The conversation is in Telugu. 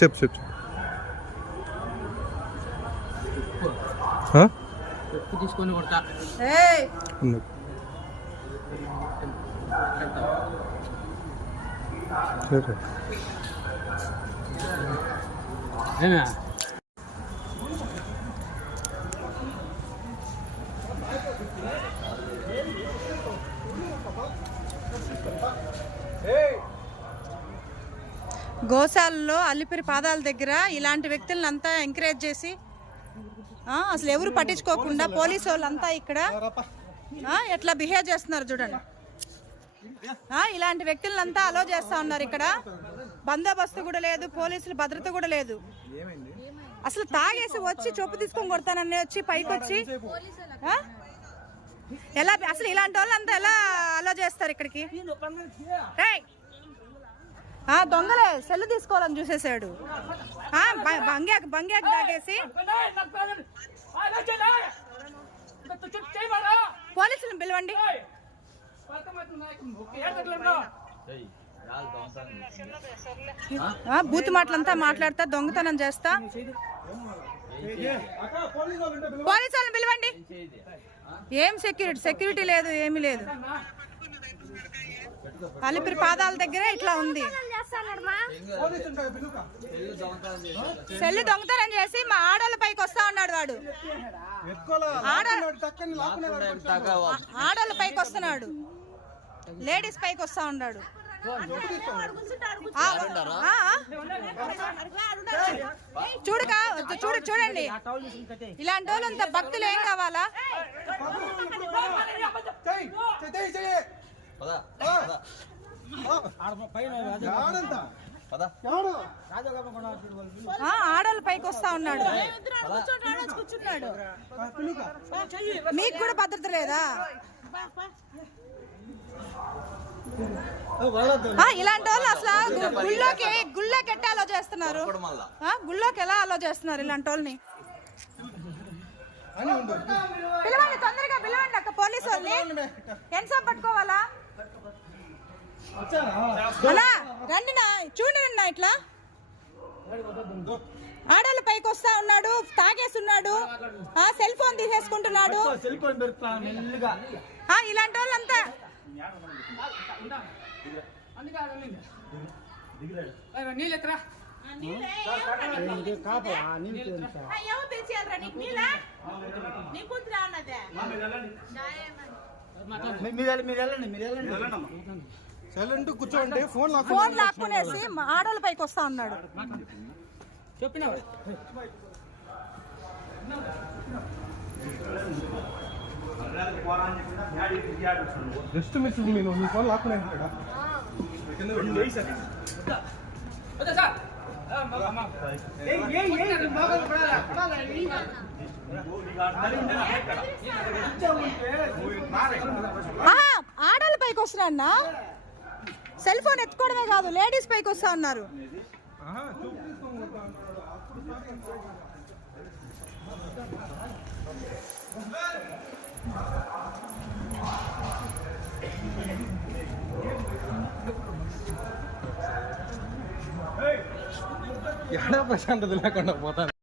చెప్పు తీసుకొని కొడతా గోశాలలో అల్లిపిరి పాదాల దగ్గర ఇలాంటి వ్యక్తులను అంతా ఎంకరేజ్ చేసి అసలు ఎవరు పట్టించుకోకుండా పోలీసు వాళ్ళంతా ఇక్కడ ఎట్లా బిహేవ్ చేస్తున్నారు చూడండి. ఇలాంటి వ్యక్తులంతా అలో చేస్తా ఉన్నారు. ఇక్కడ బందోబస్తు కూడా లేదు, పోలీసులు భద్రత కూడా లేదు. అసలు తాగేసి వచ్చి చొప్పు తీసుకొని కొడతానని వచ్చి పైకి వచ్చి ఎలా అసలు ఇలాంటి వాళ్ళంతా ఎలా అలో చేస్తారు ఇక్కడికి? దొంగలే సెల్లు తీసుకోవాలని చూసేసాడు. బంగ్యాక్ తాగేసి పోలీసులను పిలవండి. బూత్ మాటలంతా మాట్లాడతా, దొంగతనం చేస్తా. పోలీసు వాళ్ళని పిలవండి. ఏం సెక్యూరిటీ లేదు, ఏమీ లేదు. అలిపిరి పాదాల దగ్గర ఇట్లా ఉంది. సెల్లు దొంగతనం చేసి మా ఆడోళ్ళ పైకి వస్తా ఉన్నాడు వాడు. ఆడోళ్ళ పైకి వస్తున్నాడు, లేడీస్ పైకి వస్తా ఉన్నాడు. చూడండి ఇలాంటి వాళ్ళు అంత భక్తులు ఏం కావాలా? ఆడోళ్ళ పైకి వస్తా ఉన్నాడు. మీకు కూడా భద్రత లేదా? ఇలాంటి వాళ్ళు అసలు గుళ్ళోకి ఎట్లా అలో చేస్తున్నారు? గుళ్ళోకి ఎలా అలో చేస్తున్నారు ఇలాంటి వాళ్ళని? పిలవండి, తొందరగా పిలవండి అక్క పోలీసు వాళ్ళని. ఎంతసేపు పట్టుకోవాలా? రండి నా చూడండి నా ఇట్లా ఆడోళ్ళ పైకి వస్తా ఉన్నాడు, తాగేస్తున్నాడు, సెల్ ఫోన్ తీసేసుకుంటున్నాడు. ఇలాంటి వాళ్ళంతా కూర్చోండి. ఫోన్ లాక్కునేసి ఆడోళ్ళ పైకి వస్తా ఉన్నాడు. చెప్పినా జస్ట్ మిస్ నేను మీ ఫోన్ లాక్కునే ఆడోళ్ళ పైకి వస్తున్నా. సెల్ ఫోన్ ఎత్తుకోవడమే కాదు, లేడీస్ పైకి వస్తా ఉన్నారు. ఎక్కడ ప్రశాంతత లేకుండా పోతాను.